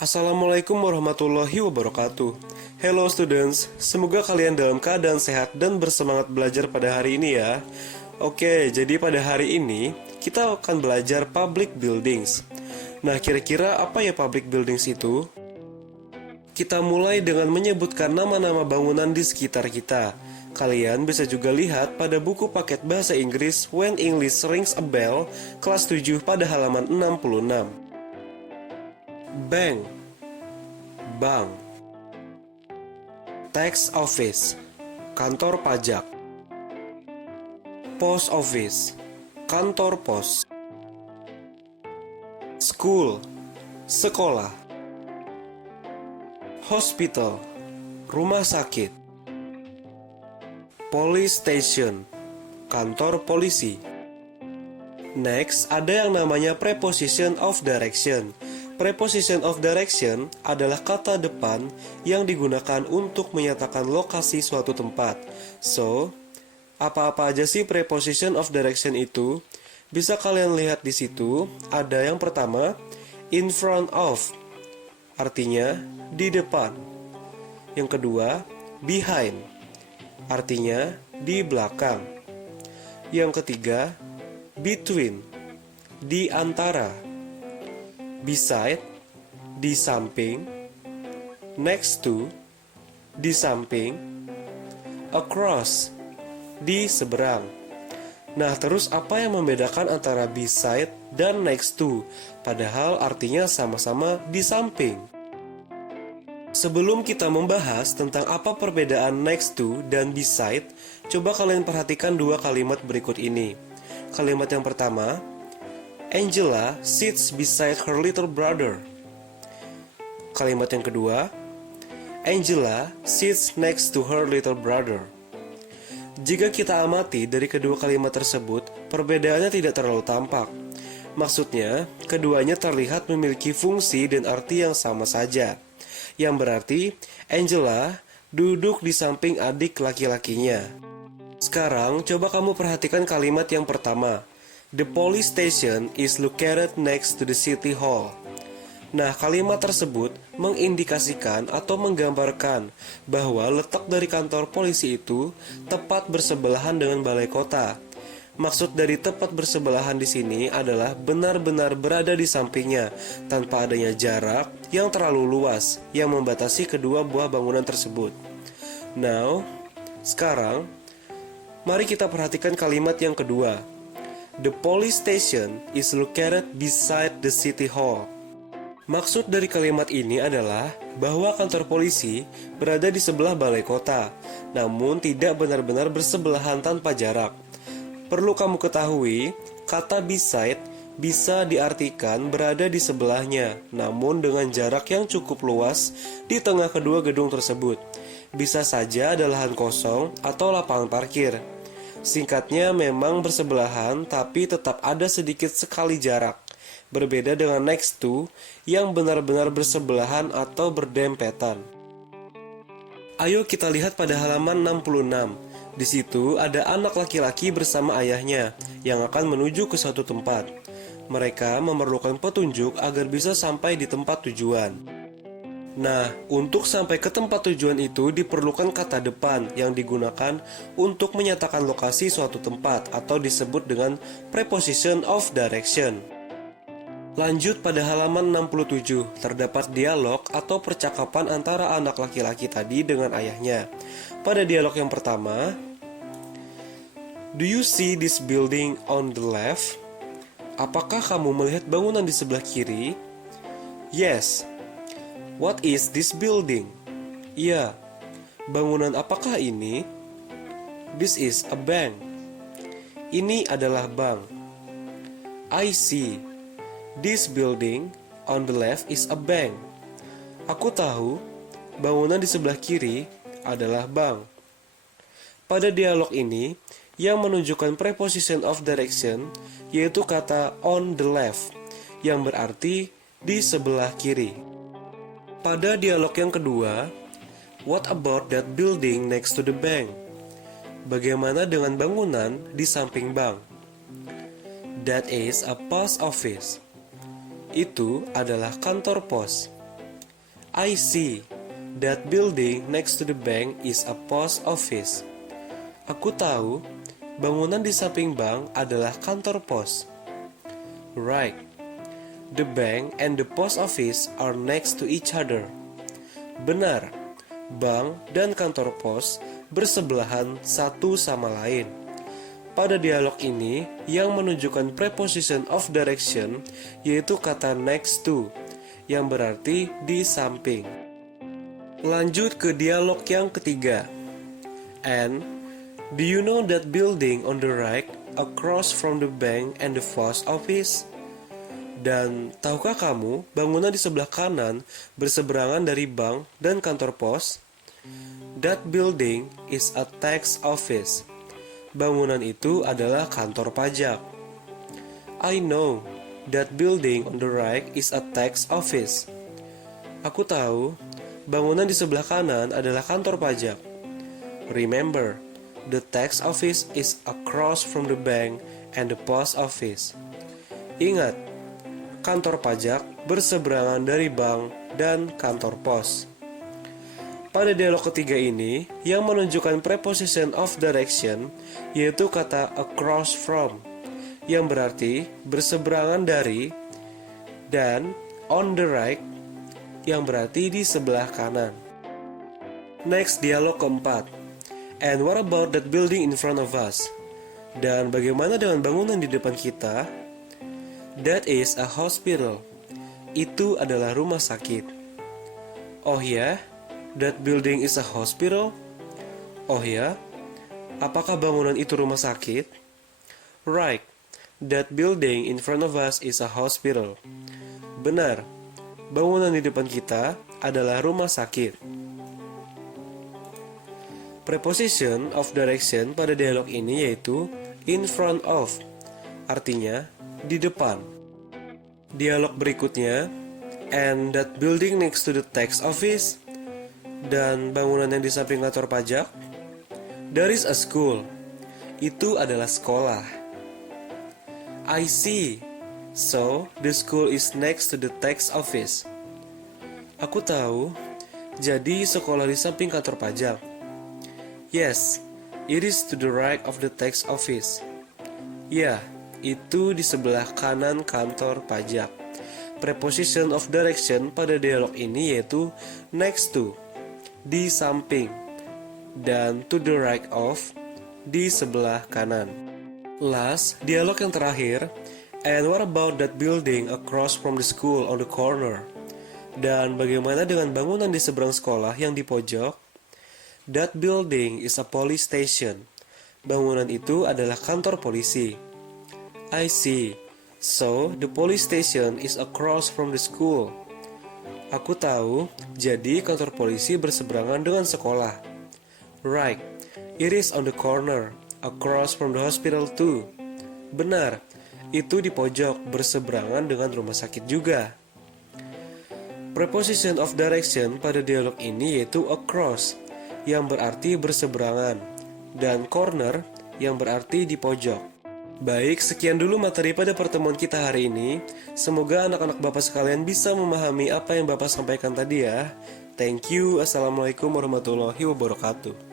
Assalamualaikum warahmatullahi wabarakatuh. Hello students, semoga kalian dalam keadaan sehat dan bersemangat belajar pada hari ini ya. Oke, jadi pada hari ini kita akan belajar public buildings. Nah, kira-kira apa ya public buildings itu? Kita mulai dengan menyebutkan nama-nama bangunan di sekitar kita. Kalian bisa juga lihat pada buku paket bahasa Inggris When English Rings a Bell kelas 7 pada halaman 66. Bank, bank. Tax office, kantor pajak. Post office, kantor pos. School, sekolah. Hospital, rumah sakit. Police station, kantor polisi. Next, ada yang namanya preposition of direction. Preposition of direction adalah kata depan yang digunakan untuk menyatakan lokasi suatu tempat. So, apa-apa aja sih preposition of direction itu? Bisa kalian lihat di situ. Ada yang pertama, in front of, artinya di depan. Yang kedua, behind, artinya di belakang. Yang ketiga, between, di antara. Beside, di samping. Next to, di samping. Across, di seberang. Nah, terus apa yang membedakan antara beside dan next to? Padahal artinya sama-sama di samping. Sebelum kita membahas tentang apa perbedaan next to dan beside, coba kalian perhatikan dua kalimat berikut ini. Kalimat yang pertama, Angela sits beside her little brother. Kalimat yang kedua, Angela sits next to her little brother. Jika kita amati dari kedua kalimat tersebut, perbedaannya tidak terlalu tampak. Maksudnya, keduanya terlihat memiliki fungsi dan arti yang sama saja. Yang berarti, Angela duduk di samping adik laki-lakinya. Sekarang, coba kamu perhatikan kalimat yang pertama. The police station is located next to the city hall. Nah, kalimat tersebut mengindikasikan atau menggambarkan bahwa letak dari kantor polisi itu tepat bersebelahan dengan balai kota. Maksud dari tepat bersebelahan di sini adalah benar-benar berada di sampingnya, tanpa adanya jarak yang terlalu luas yang membatasi kedua buah bangunan tersebut. Now, sekarang, mari kita perhatikan kalimat yang kedua. The police station is located beside the city hall. Maksud dari kalimat ini adalah bahwa kantor polisi berada di sebelah balai kota, namun tidak benar-benar bersebelahan tanpa jarak. Perlu kamu ketahui, kata beside bisa diartikan berada di sebelahnya, namun dengan jarak yang cukup luas di tengah kedua gedung tersebut. Bisa saja ada lahan kosong atau lapangan parkir. Singkatnya memang bersebelahan, tapi tetap ada sedikit sekali jarak. Berbeda dengan next to yang benar-benar bersebelahan atau berdempetan. Ayo kita lihat pada halaman 66. Di situ ada anak laki-laki bersama ayahnya yang akan menuju ke suatu tempat. Mereka memerlukan petunjuk agar bisa sampai di tempat tujuan. Nah, untuk sampai ke tempat tujuan itu diperlukan kata depan yang digunakan untuk menyatakan lokasi suatu tempat atau disebut dengan preposition of direction. Lanjut pada halaman 67, terdapat dialog atau percakapan antara anak laki-laki tadi dengan ayahnya. Pada dialog yang pertama, Do you see this building on the left? Apakah kamu melihat bangunan di sebelah kiri? Yes. What is this building? Ya, bangunan apakah ini? This is a bank. Ini adalah bank. I see. This building on the left is a bank. Aku tahu, bangunan di sebelah kiri adalah bank. Pada dialog ini, yang menunjukkan preposition of direction, yaitu kata on the left, yang berarti di sebelah kiri. Pada dialog yang kedua, what about that building next to the bank? Bagaimana dengan bangunan di samping bank? That is a post office. Itu adalah kantor pos. I see. That building next to the bank is a post office. Aku tahu, bangunan di samping bank adalah kantor pos. Right. The bank and the post office are next to each other. Benar, bank dan kantor pos bersebelahan satu sama lain. Pada dialog ini, yang menunjukkan preposition of direction yaitu kata next to, yang berarti di samping. Lanjut ke dialog yang ketiga. And, do you know that building on the right across from the bank and the post office? Dan tahukah kamu bangunan di sebelah kanan berseberangan dari bank dan kantor pos? That building is a tax office. Bangunan itu adalah kantor pajak. I know that building on the right is a tax office. Aku tahu bangunan di sebelah kanan adalah kantor pajak. Remember, the tax office is across from the bank and the post office. Ingat, kantor pajak berseberangan dari bank dan kantor pos. Pada dialog ketiga ini, yang menunjukkan preposition of direction yaitu kata across from, yang berarti berseberangan dari, dan on the right, yang berarti di sebelah kanan. Next, dialog keempat. And what about that building in front of us? Dan bagaimana dengan bangunan di depan kita? That is a hospital. Itu adalah rumah sakit. Oh ya, that building is a hospital? Oh ya, apakah bangunan itu rumah sakit? Right, that building in front of us is a hospital. Benar, bangunan di depan kita adalah rumah sakit. Preposition of direction pada dialog ini yaitu in front of, artinya di depan. Dialog berikutnya, and that building next to the tax office, dan bangunan yang di samping kantor pajak. There is a school. Itu adalah sekolah. I see. So, the school is next to the tax office. Aku tahu. Jadi, sekolah di samping kantor pajak. Yes, it is to the right of the tax office. Ya, itu di sebelah kanan kantor pajak. Preposition of direction pada dialog ini yaitu next to, di samping, dan to the right of, di sebelah kanan. Last, dialog yang terakhir. And what about that building across from the school on the corner? Dan bagaimana dengan bangunan di seberang sekolah yang di pojok? That building is a police station. Bangunan itu adalah kantor polisi. I see. So, the police station is across from the school. Aku tahu, jadi kantor polisi berseberangan dengan sekolah. Right, it is on the corner, across from the hospital too. Benar, itu di pojok, berseberangan dengan rumah sakit juga. Preposition of direction pada dialog ini yaitu across, yang berarti berseberangan, dan corner, yang berarti di pojok. Baik, sekian dulu materi pada pertemuan kita hari ini. Semoga anak-anak Bapak sekalian bisa memahami apa yang Bapak sampaikan tadi ya. Thank you. Assalamualaikum warahmatullahi wabarakatuh.